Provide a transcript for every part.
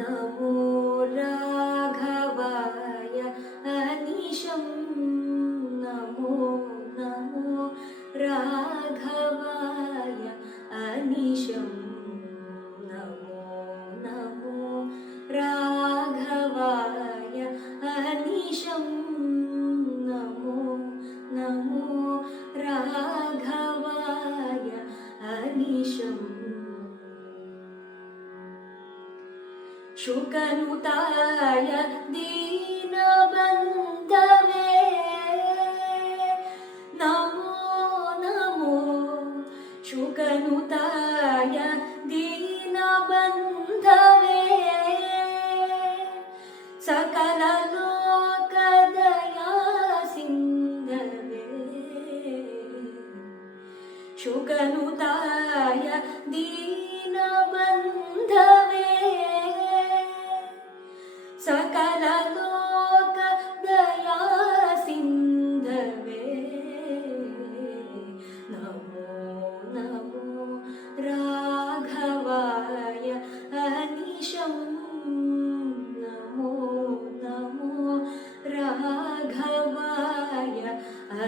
NaMo राघवाय। अनिशं Namo Namo राघवाय। अनिशं शुकनुताय दीनबन्धवे। Namo Namo शुकनुताय दीनबन्धवे। सकललोकदया सिन्धवे शुकनुताय दीनबन्धवे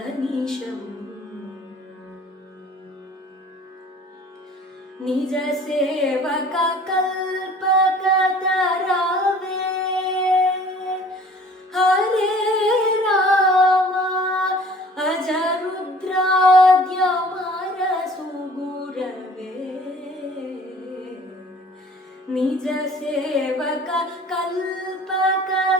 अनिशम् निजसेवक कल्पकतरावे। Hare Ram अजरुद्राद्यमरसुगुरवे। निजसेवक कल्पकतरवे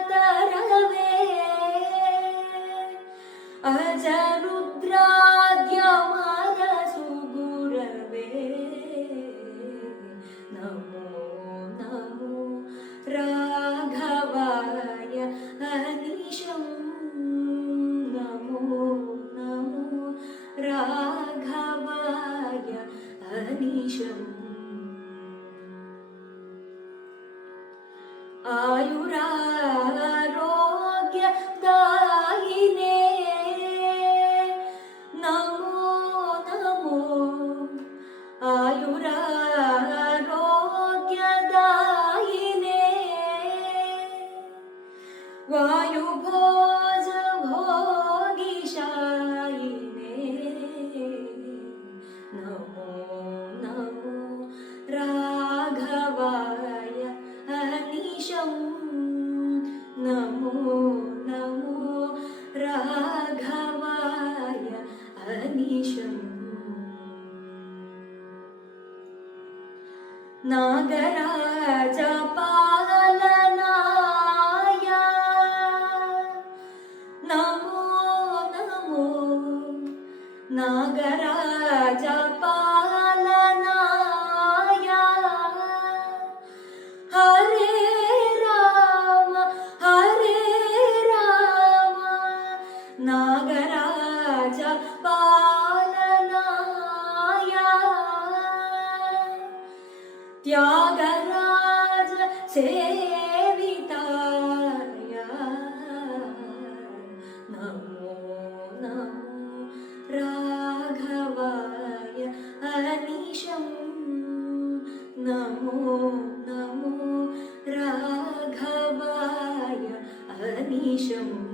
राघवाय अनिशम्। आयुरारोग्यदायिने Namo Namo. आयुरारोग्यदायिने वायुभोज भोगिशायिने अनिशम् Tyagaraja सेविताय Namo Namo राघवाय अनिशं। Namo Namo राघवाय अनिशम्